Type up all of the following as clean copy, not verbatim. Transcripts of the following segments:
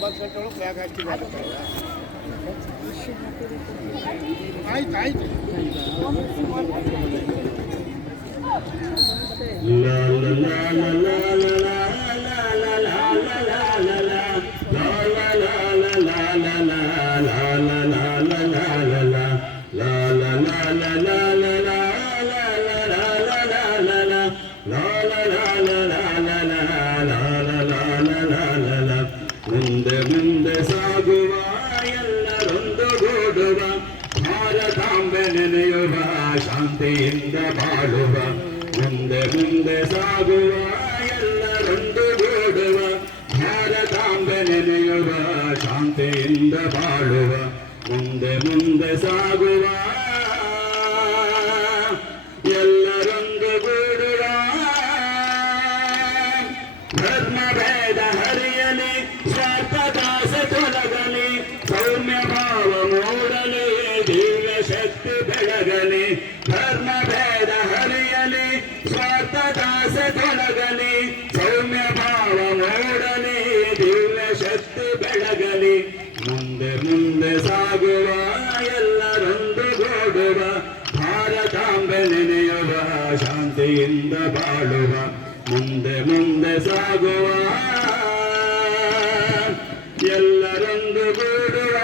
9 ಗಂಟೆ ಒಳಗೆ ಫ್ಲಾಗ್ ಹಾಕ್ತೀವಿ. ಆಯ್ತು ಆಯ್ತು. ಮುಂದೆ ಮುಂದೆ ಸಾಗುವ ಎಲ್ಲರೊಂದು ಗೂಡುವ ಭಾರತಾಂಬೆ ನೆನೆಯುವ ಶಾಂತಿಯಿಂದ ಬಾಳುವ. ಮುಂದೆ ಮುಂದೆ ಸಾಗುವ ಎಲ್ಲರೊಂದು ಗೂಡುವ ಭಾರತಾಂಬೆ ನೆನೆಯುವ ಶಾಂತಿಯಿಂದ ಬಾಳುವ. ಮುಂದೆ ಮುಂದೆ ಸಾಗುವ ಎಲ್ಲರೊಂದು ಗೂಡುವ ಧರ್ಮ ಭೇದ ಹರಿಯಲಿ ಸ್ವಾರ್ಥದಾಸ ತೊಲಗಲಿ ಸೌಮ್ಯ ಭಾವ ಮೂಡಲಿ ದಿವ್ಯ ಶಕ್ತಿ ಬೆಳಗಲಿ. ಧರ್ಮ ಭೇದ ಹರಿಯಲಿ ಸ್ವಾರ್ಥದಾಸ ತೊಲಗಲಿ ಸೌಮ್ಯ ಭಾವ ಮೂಡಲಿ ದಿವ್ಯ ಶಕ್ತಿ ಬೆಳಗಲಿ. ಮುಂದೆ ಮುಂದೆ ಸಾಗುವ ಎಲ್ಲರೊಂದು ಗೂಡುವ ಭಾರತಾಂಬೆ ನೆನೆಯುವ ಶಾಂತಿಯಿಂದ ಬಾಳುವ. ಮುಂದೆ ಮುಂದೆ ಸಾಗುವ ಎಲ್ಲರೊಂದು ಗೂಡುವ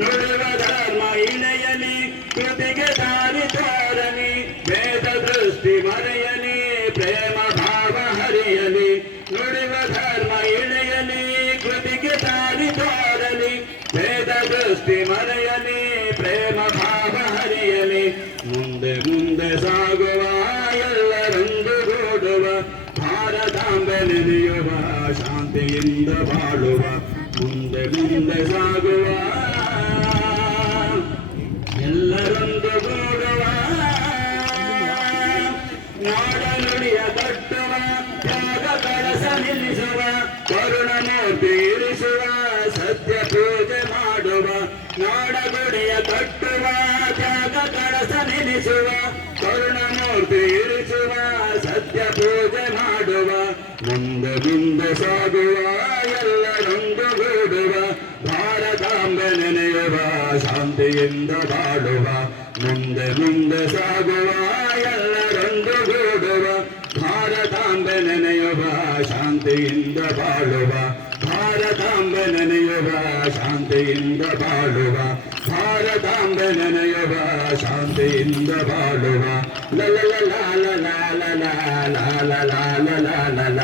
ನುಡಿವ ಧರ್ಮ ಇಳೆಯಲಿ ಕೃತಿಗೆ ದಾರಿ ತೋರಲಿ ವೇದ ದೃಷ್ಟಿ ಮರೆಯಲಿ ಪ್ರೇಮ ಭಾವ ಹರಿಯಲಿ. ನುಡಿವ ಧರ್ಮ ಇಳೆಯಲಿ ಕೃತಿಗೆ ದಾರಿ ತೋರಲಿ ವೇದ ದೃಷ್ಟಿ ಮರೆಯಲಿ ಪ್ರೇಮ ಭಾವ ಹರಿಯಲಿ. ಮುಂದೆ ಮುಂದೆ ಸಾಗುವ ಎಲ್ಲರೊಂದು ಗೂಡುವ ಭಾರತಾಂಬೆ ನೆನೆಯುವ ಶಾಂತಿಯಿಂದ ಬಾಳುವ. ಮುಂದೆ ಮುಂದೆ ಸಾಗುವ ಎಲ್ಲರೊಂದು ಗೂಡುವ ನಾಡ ನುಡಿಯ ಕಟ್ಟುವ ತ್ಯಾಗ ಕಳಸ ನಿಲ್ಲಿಸುವ ಕರುಣ ಮೂರ್ತಿ ಇರಿಸುವ ಸತ್ಯ ಪೂಜೆ ಮಾಡುವ. ನಾಡ ಗುಡಿಯ ಕಟ್ಟುವ ತ್ಯಾಗ ಕಳಸ ನಿಲ್ಲಿಸುವ ಕರುಣ ಮೂರ್ತಿ ಇರಿಸುವ ಸತ್ಯ ಪೂಜೆ ಮಾಡುವ. ಮುಂದೆ ಮುಂದೆ ಸಾಗುವ ಎಲ್ಲರೊಂದು ಗೂಡುವ ಭಾರತಾಂಬೆ ನೆನೆಯುವ ಶಾಂತಿಯಿಂದ ಬಾಳುವ. ಮುಂದೆ ಮುಂದೆ ಸಾಗುವ ಎಲ್ಲರೊಂದು ಗೂಡುವ ಭಾರತಾಂಬೆ ನೆನೆಯುವ ಶಾಂತಿಯಿಂದ ಬಾಳುವ. ಭಾರತಾಂಬೆ ನೆನೆಯುವ ಶಾಂತಿಯಿಂದ ಬಾಳುವ. ಭಾರತಾಂಬೆ ನೆನೆಯುವ ಶಾಂತಿಯಿಂದ ಬಾಳುವ. ಲಲ ಲಲ ಲಲ ಲಲ ಲಲ ಲಲ ಲಲ ಲಲ